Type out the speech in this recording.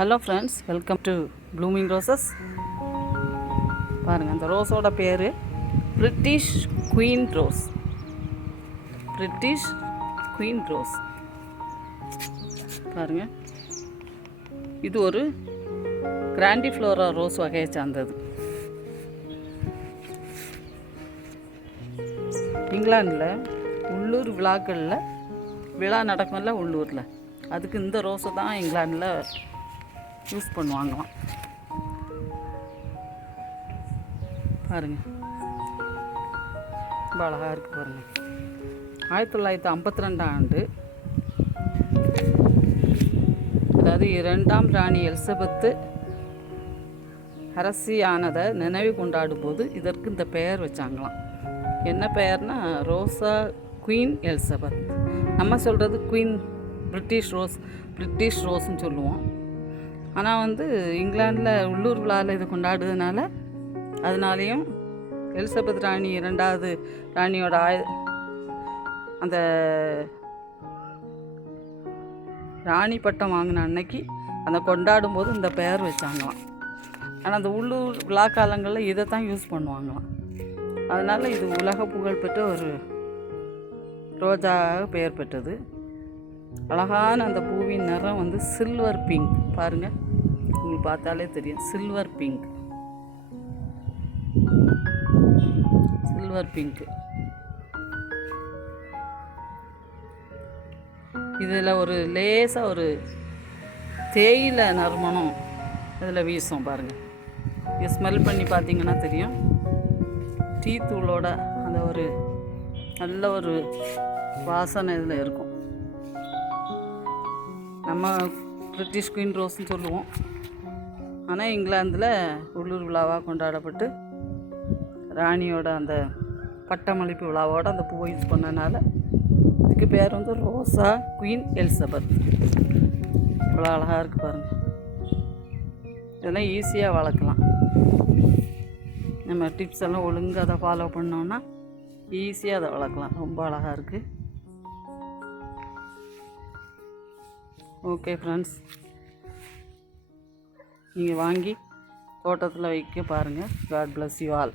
Hello friends, welcome to blooming roses. பாருங்கள், அந்த ரோஸோட பேர் British queen rose. British queen rose பாருங்கள், இது ஒரு கிராண்டிஃப்ளோரா ரோஸ் வகையை சார்ந்தது. இங்கிலாந்தில் உள்ளூர் விழாக்களில் விழா நடக்கும்ல உள்ளூரில், அதுக்கு இந்த ரோஸை தான் இங்கிலாந்தில் யூஸ் பண்ணுவாங்களாம். பாருங்கள், ரொம்ப அழகாக இருக்குது பாருங்கள். 1952 ஆண்டு, அதாவது 2ஆம் ராணி எலிசபெத்து அரசியானதை நினைவு கொண்டாடும் போது இதற்கு இந்த பெயர் வச்சாங்களாம். என்ன பெயர்னா ரோசா குயின் எலிசபெத். நம்ம சொல்கிறது குயின் பிரிட்டிஷ் ரோஸ்ன்னு சொல்லுவோம். ஆனால் இங்கிலாந்தில் உள்ளூர் விழாவில் இது கொண்டாடுறதுனால அதனாலேயும் எலிசபெத் ராணி 2வது ராணியோட அந்த ராணி பட்டம் வாங்கின அன்னைக்கு அந்த கொண்டாடும் போது இந்த பெயர் வச்சாங்களாம். ஆனால் அந்த உள்ளூர் விழா காலங்களில் இதை தான் யூஸ் பண்ணுவாங்களாம். அதனால் இது உலக புகழ்பெற்ற ஒரு ரோஜாவாக பெயர் பெற்றது. அழகான அந்த பூவின் நிறம் சில்வர் பிங்க். பாருங்கள், உங்களுக்கு பார்த்தாலே தெரியும், சில்வர் பிங்க். இதில் ஒரு லேசாக ஒரு தேயிலை நறுமணம் இதில் வீசும். பாருங்கள், இது ஸ்மெல் பண்ணி பார்த்தீங்கன்னா தெரியும். டீ தூளோட அந்த ஒரு நல்ல ஒரு வாசனை இதில் இருக்கும். நம்ம பிரிட்டிஷ் குயின் ரோஸ்ன்னு சொல்லுவோம். ஆனால் இங்கிலாந்தில் உள்ளூர் விழாவாக கொண்டாடப்பட்டு ராணியோட அந்த பட்டமளிப்பு விழாவோட அந்த பூவை யூஸ் பண்ணனால இதுக்கு பேர் ரோசா குயின் எலிசபெத். இவ்வளோ அழகாக இருக்குது பாருங்கள். இதெல்லாம் ஈஸியாக வளர்க்கலாம். நம்ம டிப்ஸ் எல்லாம் ஒழுங்காக அதை ஃபாலோ பண்ணோன்னா ஈஸியாக அதை வளர்க்கலாம். ரொம்ப அழகாக இருக்குது. ஓகே ஃப்ரெண்ட்ஸ், நீங்கள் வாங்கி தோட்டத்தில் வைக்க பாருங்கள். God bless you all.